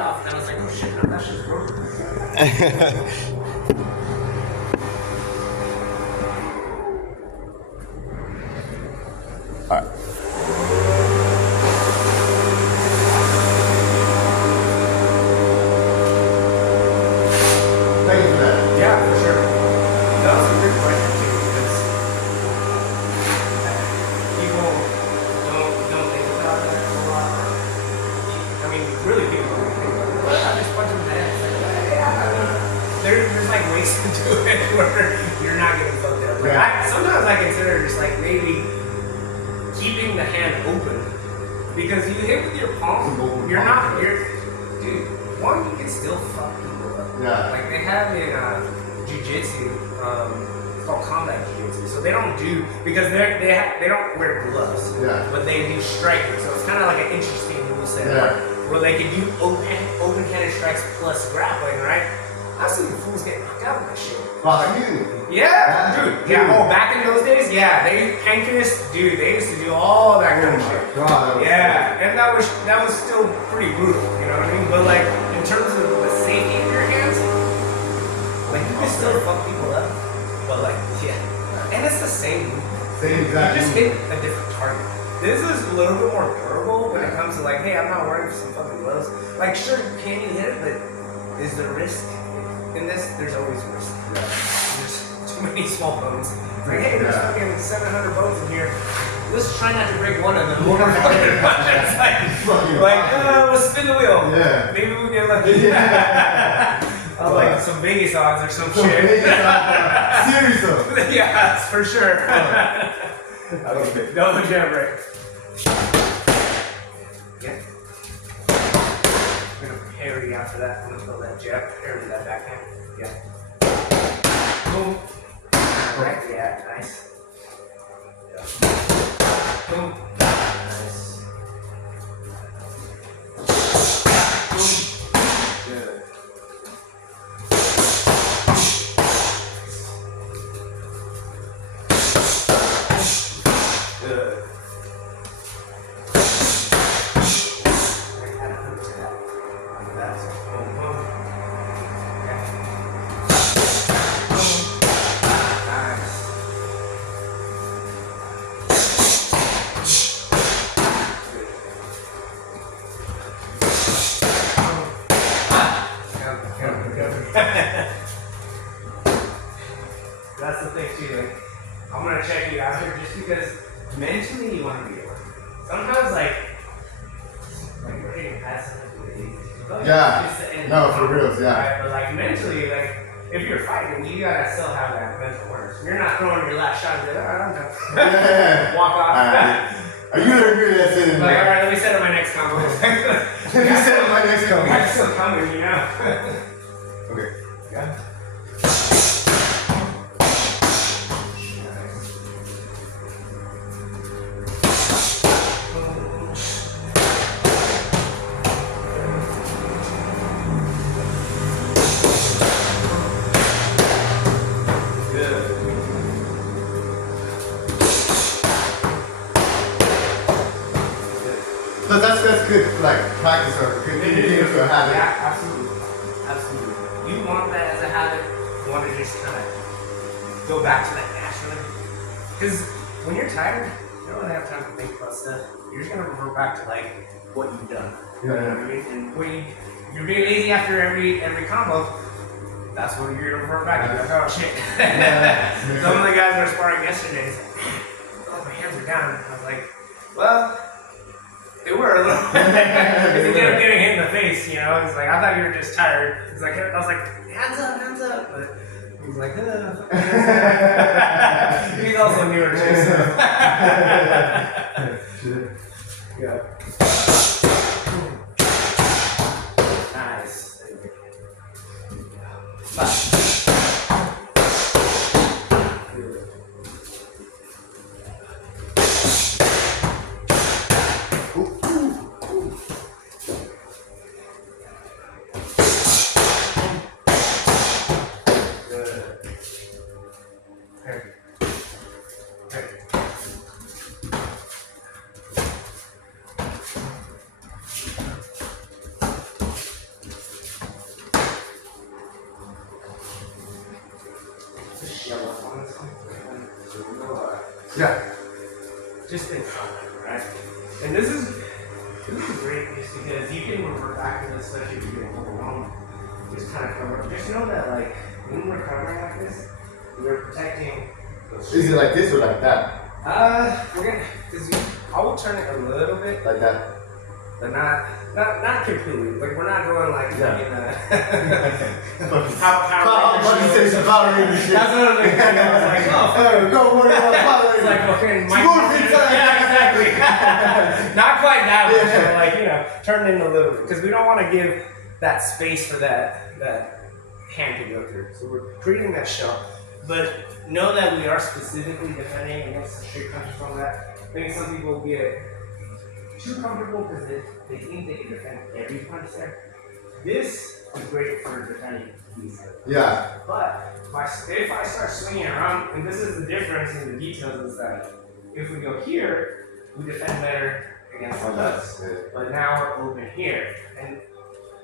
off, and I was like, oh shit, no, that's just broken. Alright. Thank you for that. Yeah, for sure. That was a good question too, because people don't think about that a lot. I mean, really people don't think about it. Well, I just punch them in the head. It's like, yeah, I mean, there's like ways to do it where you're not getting fucked up. Like, Yeah. sometimes I consider just like maybe keeping the hand open, because you hit with your palm, dude, one, you can still fuck people up. Yeah. Like they have in jiu-jitsu, it's called combat jiu-jitsu. So they don't do, because they don't wear gloves, Yeah. but they do striking. So it's kind of like an interesting rule set Yeah. where they can do open-handed strikes plus grappling, right? I've seen fools get knocked out with that shit. Yeah, dude. Yeah. Oh, back in those days, yeah, Hankus, dude, they used to do all that kind of shit. God, Yeah, and that was still pretty brutal, you know what I mean? But like in terms of the safety of your hands, like you can still fuck people up, but like and it's the same move. Same You exact just move. hit a different target. This is a little bit more durable when it comes to like, hey, I'm not wearing some fucking gloves. Like, sure, can you hit it, but is there risk in this? There's always risk. Yeah. There's too many small bones. It's like, hey, there's fucking 700 bones in here. Let's try not to break one of them. It's let's spin the wheel. Yeah. Maybe we get lucky. Like some Vegas odds or some shit. Serious though. Yeah, that's for sure. Double jab right. Yeah. I'm gonna parry after that. I'm gonna throw that jab, parry that backhand. Yeah. Boom. Right. Yeah, nice. Yeah. Boom. Nice. Boom. Good. Good. That's boom, boom. Okay. Boom. Nice. That's the thing too. Like, I'm gonna check you out here just because mentally you want to be aware. Sometimes like we're hitting past something. Yeah. No, for reals, yeah. Right? But like mentally, like if you're fighting, you gotta still have that mental awareness. You're not throwing your last shot and be like, all right, I'm done. Yeah. Walk off. Alright. Are you gonna agree with that sentence? Like, all right, let me set up my next combo. Let me set up my next combo. I'm still coming, you know. Okay. Yeah. So that's good, like practice or good thing to a habit. Yeah, absolutely. Absolutely. You want that as a habit, you want to just kind of go back to that naturally. Because when you're tired, you don't really have time to think about stuff. You're just going to revert back to like what you've done. You know what I mean? And when you're being lazy after every combo, that's what you're going to revert back to. Like, oh shit. Some of the guys were sparring yesterday. It's like, oh, my hands are down. I was like, well, they were a little because he kept getting hit in the face, you know. He's like, I thought you were just tired. He's like, I was like, hands up. But he's like, he's also newer too, so. Yeah. Nice. Yeah. Just think on it, right? And this is great just because you can revert back to this, especially if you're getting overwhelmed. Just kind of cover up. Just know that like when we're covering like this, we're protecting those. Is it like this or like that? We're gonna, cause I will turn it a little bit, Like that. but not completely. Like we're not going like Power Rangers. Power Rangers shit. That's what I was thinking. I was like, oh, Hey, go worry about Power it's Rangers. like fucking Mike. Smooth inside. Yeah, exactly. Not quite that much, but like turn it in a little bit because we don't want to give that space for that hand to go through. So we're creating that shell, but know that we are specifically defending against the straight punches from that. I think some people get too comfortable because they think they can defend every punch there. This is great for defending these. Yeah. But if I start swinging around, and this is the difference in the details, is that if we go here, we defend better against the cuts. But now we're open here. And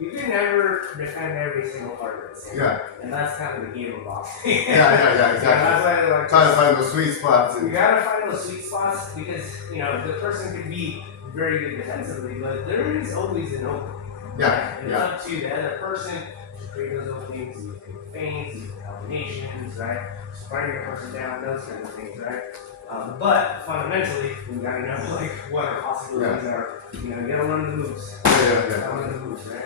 you can never defend every single part of this. Yeah. And that's kind of the game of boxing. Yeah, And exactly. that's why I like Trying to find those sweet spots. you gotta find those sweet spots because the person could be very good defensively, but there is always an opening. Yeah, And it's up to the other person to create those openings, using feints, using combinations, right? Spreading your person down, those kind of things, right? But fundamentally, we gotta know like what our possibilities are. You gotta learn the moves. Yeah. Gotta learn the moves, right?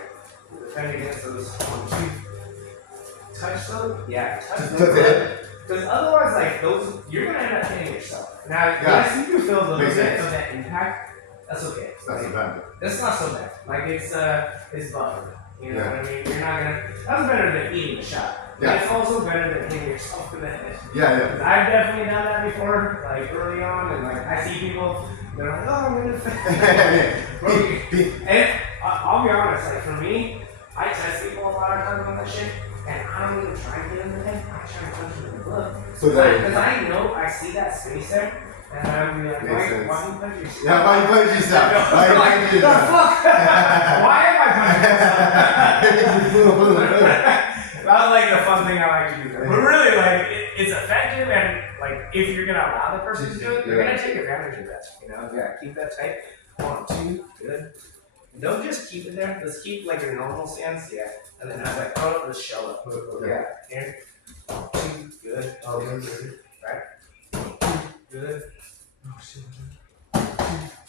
Defend against those 1, 2. Touch though? Yeah, touch them. Because otherwise, like those, you're gonna end up hitting yourself. Now, yes, you do feel a little Makes bit sense. of that impact. That's okay. That's Like, bad. that's not so bad. Like it's buffered. You know Yeah. what I mean? You're not gonna. That's better than eating a shot. Yeah. It's also better than hitting yourself in the head. Yeah. 'Cause I've definitely done that before, like early on, and like I see people, they're like, oh, I'm gonna. And I'll be honest, like for me, I test people a lot of times on that shit, and I don't even try and get in the head. I try and punch them in the glove. So that. Because I know I see that space there, and I'm like, Makes sense. why do you punch yourself? Yeah, why you punch yourself? Why you Like, punch the yourself? fuck? Why am I punching myself? That's like the fun thing I like to do. But really, like, it's effective, and like, if you're gonna allow the person to do it, you're gonna take advantage of that. Yeah, keep that tight. 1, 2, good. Don't just keep it there. Let's keep like your normal stance, yeah. And then have that oh, let's shell up. Yeah, here. 1, 2, good. Oh, good. Right? 1, 2, good.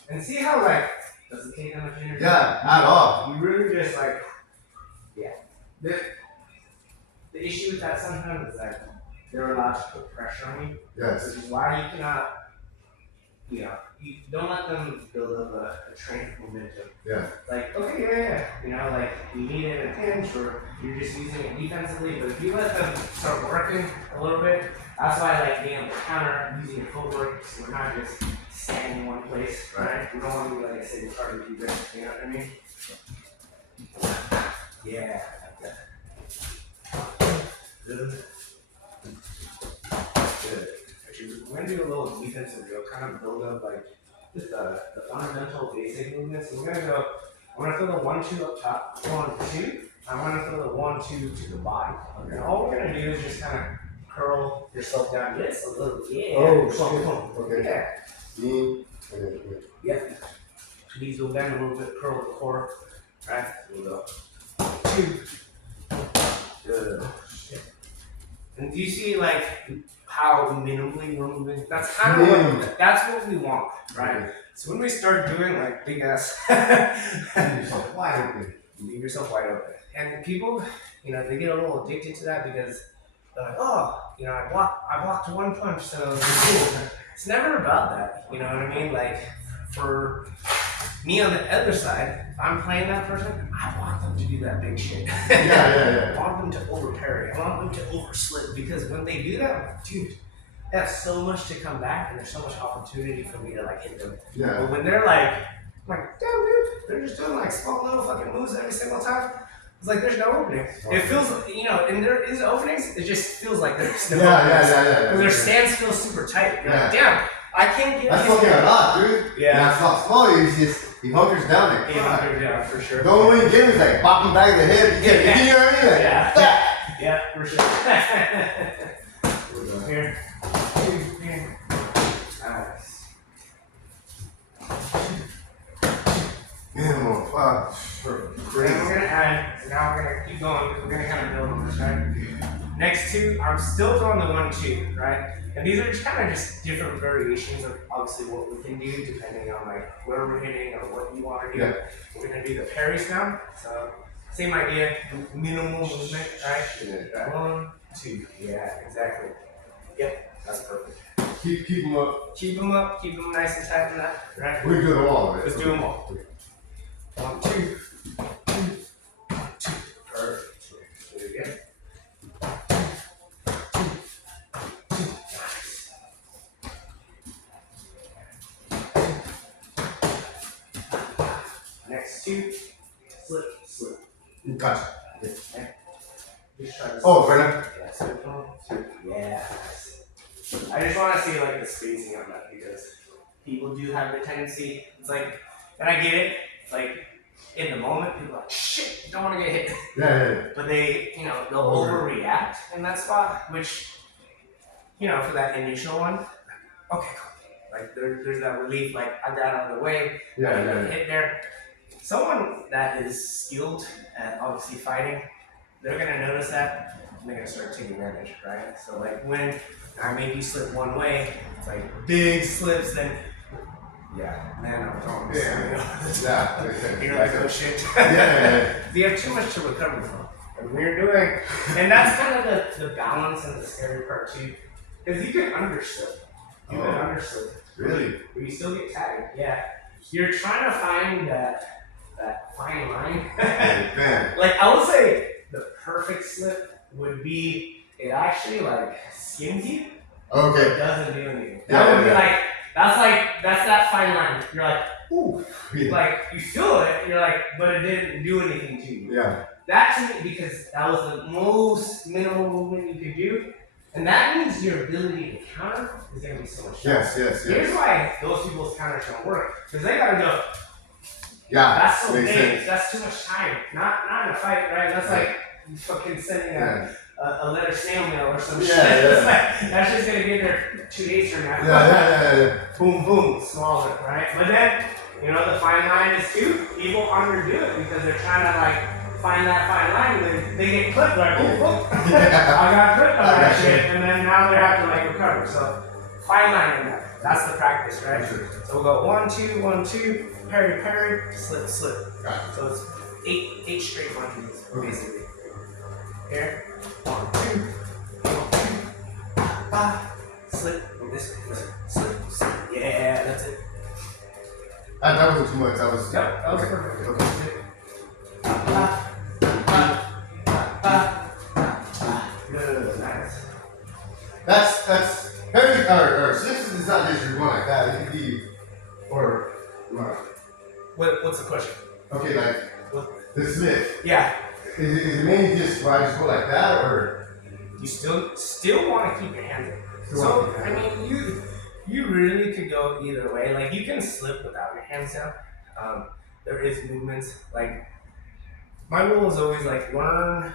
And see how like doesn't take that much energy. Yeah, at all. You really just like, yeah. The issue with that sometimes is that they're allowed to put pressure on you. Yes. Which is why you cannot, you don't let them build up a train of momentum. Yeah. Like, okay, yeah. Like you need it in a pinch or you're just using it defensively, but if you let them start working a little bit, that's why I like being able to counter using your footwork, so we're not just standing in one place, right? We don't want to be like I said, target keeper, you know what I mean? Yeah, like that. Good. Actually, we're gonna do a little defensive drill, kind of build up like just the fundamental basic movements. So we're gonna go. I'm gonna throw the 1, 2 up top. 1, 2. I'm gonna throw the 1, 2 to the body. And all we're gonna do is just kind of curl yourself down just a little. Yeah. Oh, Boom. shit. Okay. Yeah. Yeah. Please go bend a little bit, curl the core. Right? We'll go. 2. Good. And do you see like how minimally we're moving? That's kind of that's what we want, right? So when we start doing like big ass, Leave yourself wide open. leave yourself wide open. And people, they get a little addicted to that because they're like, oh, I blocked 1 punch, so it's cool. It's never about that, you know what I mean? Like for me on the other side, if I'm playing that person, I want them to do that big shit. Yeah. I want them to over parry. I want them to over slip because when they do that, I'm like, dude, they have so much to come back and there's so much opportunity for me to like hit them. Yeah. But when they're like, damn dude, they're just doing like small little fucking moves every single time. It's like there's no opening. It feels, and there is openings. It just feels like there's no openings. Yeah. Their stance feels super tight. You're like, Yeah. damn, I can't get. That's fucking a lot, dude. Yeah. That's not small. He hunkers down there. Yeah, for sure. The only way you get him is like bop him back in the head. You know what I mean? Like, Yeah. Yeah, for sure. Here. Here. And we're gonna add, now we're gonna keep going because we're gonna kind of build on this, right? Next two, I'm still throwing the 1-2, right? And these are just kind of just different variations of obviously what we can do depending on like where we're hitting or what you want to do. Yeah. We're gonna do the parries now. So same idea, minimal movement, right? Yeah. 1, 2, yeah, exactly. Yep, that's perfect. Keep them up. Keep them up, keep them nice and tight in that, right? We do them all, right? Let's do them all. 1, 2, 2, 2. Perfect. There you go. Next two, slip, slip. Gotcha. Okay. Just try to Oh, right now? yeah, slip, slip. Yeah. I just want to see like the spacing on that because people do have the tendency. It's like, and I get it. It's like in the moment, people are like, shit, don't want to get hit. Yeah. But they, they'll overreact in that spot, which, for that initial one, okay, cool. Like there's that relief, like I got out of the way, I didn't get hit there. Someone that is skilled at obviously fighting, they're gonna notice that and they're gonna start taking advantage, right? So like when I make you slip one way, it's like big slips, then yeah, man, I'm throwing this. Yeah. You're like, oh shit. Yeah. You have too much to recover from. And we're doing, and that's kind of the balance and the scary part too, because you can underslip. You can underslip. Really? But you still get tagged. Yeah. You're trying to find that fine line. Man. Like I would say, the perfect slip would be it actually like skims you. Okay. It doesn't do anything. That would be like that's that fine line. You're like, ooh, like you feel it. You're like, but it didn't do anything to you. Yeah. That to me, because that was the most minimal movement you could do, and that means your ability to counter is going to be so much stronger. Yes. Here's why those people's counters don't work, because they gotta go. Yeah. That's so makes big. sense. That's too much time. Not in a fight, right? That's like fucking sending a letter snail mail or some shit. It's like, that's just gonna get there 2 days from now. Yeah. Boom, boom, smaller, right? But then, the fine line is too. People underdo it because they're trying to like find that fine line, and then they get clipped like, oh, I got clipped on that shit, and then now they have to like recover. So fine line in that. That's the practice, right? So we'll go 1, 2, 1, 2, parry, parry, slip, slip. So it's eight straight 1-2s, basically. Here, 1, 2, slip, this, slip, slip. Yeah, that's it. That wasn't too much. That was. Yep, that was perfect. Okay. Good, nice. That's very or slips is not just one like that. It could be or What's the question? okay, like the slip. Yeah. Is it mainly just why I just go like that or You still want to keep your hands up. So I mean, you really could go either way. Like you can slip without your hands down. There is movements. Like my rule is always like learn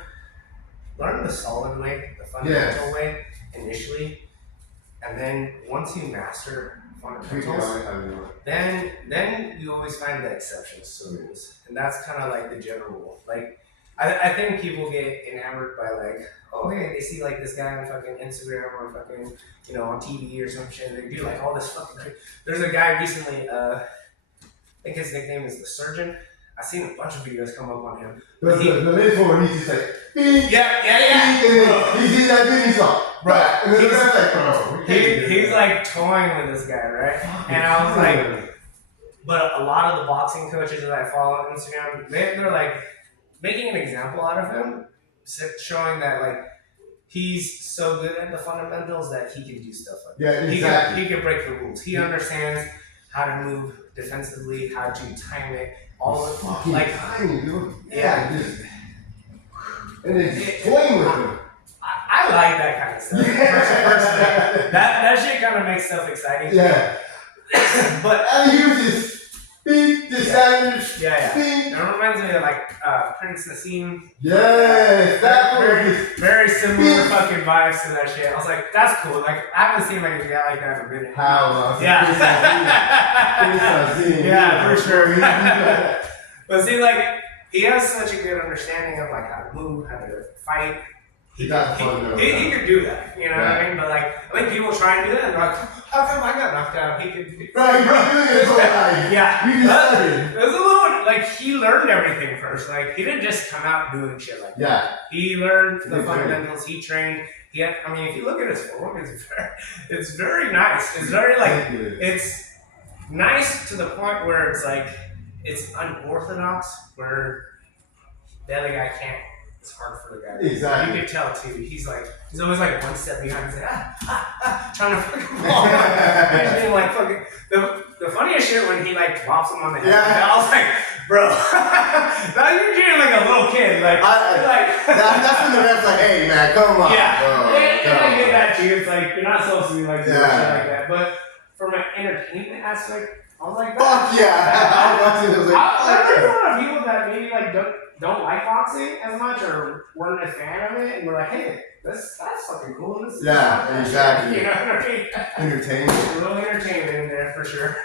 the solid way, the fundamental way initially, and then once you master fundamentals, then you always find the exceptions to the rules, and that's kind of like the general rule. Like I think people get enamored by like, oh hey, they see like this guy on fucking Instagram or fucking on TV or some shit. They do like all this fucking. There's a guy recently. I think his nickname is the Surgeon. I've seen a bunch of videos come up on him. the latest one he's just like Yeah. he's that dude he's like Right. and then the guy's like bro He's like toying with this guy, right? And I was like, but a lot of the boxing coaches that I follow on Instagram, they're like making an example out of him, showing that like he's so good at the fundamentals that he can do stuff like that. exactly. He can break the rules. He understands how to move defensively, how to time it, all of fucking like tiny dude. Just and then just toying with him. I like that kind of stuff. Personally. That shit kind of makes stuff exciting. Yeah. But and he was just big designers. Yeah. Big. It reminds me of like Prince Nassim. Yes, that very, was very similar fucking vibes to that shit. I was like, that's cool. Like I haven't seen like a guy like that in a minute. how Yeah. yeah, Yeah, for sure. But see, like, he has such a good understanding of like how to move, how to fight. He got the fun. He could do that, you know what I mean? But like, I think people try and do that, and they're like, how come I got knocked out? He could. Right, you're doing it. So like, Yeah, you just started. it was a little like he learned everything first. Like he didn't just come out doing shit like that. Yeah. He learned the He trained. fundamentals. He trained. He had, I mean, if you look at his form, it's very nice. It's very like Thank you. it's nice to the point where it's like it's unorthodox. Where the other guy can't. It's hard for the guy. Exactly. You can tell too. He's always like one step behind. He's like trying to fucking fall. He's being like fucking. The funniest shit when he like drops him on the head. Yeah. I was like, bro, now you're treating like a little kid. Like, That's when the ref's like, hey man, come on. yeah. Bro, I get that too. It's like you're not supposed to be like that, Yeah. shit like that. But from an entertainment aspect, I was like, Fuck yeah. I was watching it, I was like, there's a fuck lot of people that maybe like don't like boxing as much or weren't a fan of it, and we're like, hey, that's fucking cool. This is Yeah, fun. exactly. You know what I mean? yeah. Entertainment. A little entertainment in there for sure.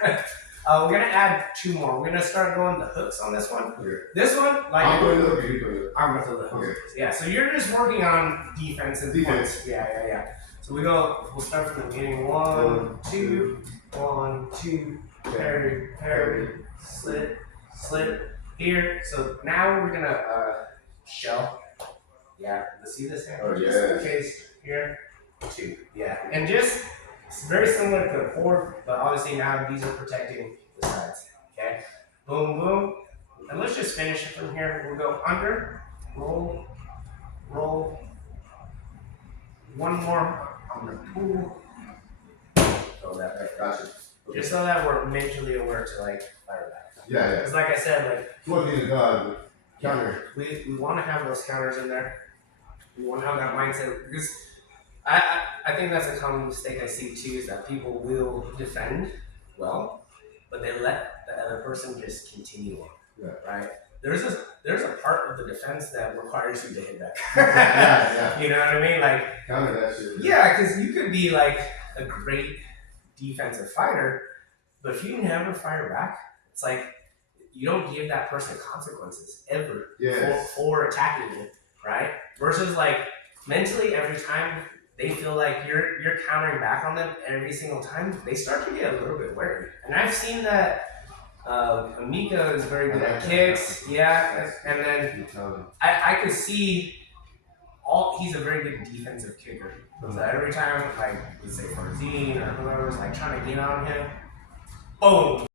We're gonna add 2 more. We're gonna start going the hooks on this one. Okay. This one, like I'm going to look at you. I'm gonna throw the hooks. Okay. Yeah, so you're just working on defensive Defense. points. Yeah. So we'll start from the beginning. 1, 2, 1, 2, parry, slit. Here. So now we're gonna shell. Yeah, let's see this hand. Oh, Just yeah. in case. Here. 2. Yeah. And just it's very similar to the 4, but obviously now these are protecting the sides. Okay? Boom, boom. And let's just finish it from here. We'll go under, roll. One more on the pool. Throw that right. Gotcha. Just so that we're mentally aware to like fire back. Yeah. Because like I said, like One thing to God, counter. we want to have those counters in there. We want to have that mindset because I think that's a common mistake I see too is that people will defend well, but they let the other person just continue on. Yeah. Right? There's a part of the defense that requires you to hit back. Yeah. You know what I mean? Like Counter that shit. yeah, because you could be like a great defensive fighter, but if you never fire back, it's like you don't give that person consequences ever Yes. for attacking you, right? Versus like mentally every time they feel like you're countering back on them every single time, they start to get a little bit wary. And I've seen that Amika is very good at kicks, yeah, and then I could see he's a very good defensive kicker. So every time, like, let's say Farzine or whoever's like trying to get on him, boom,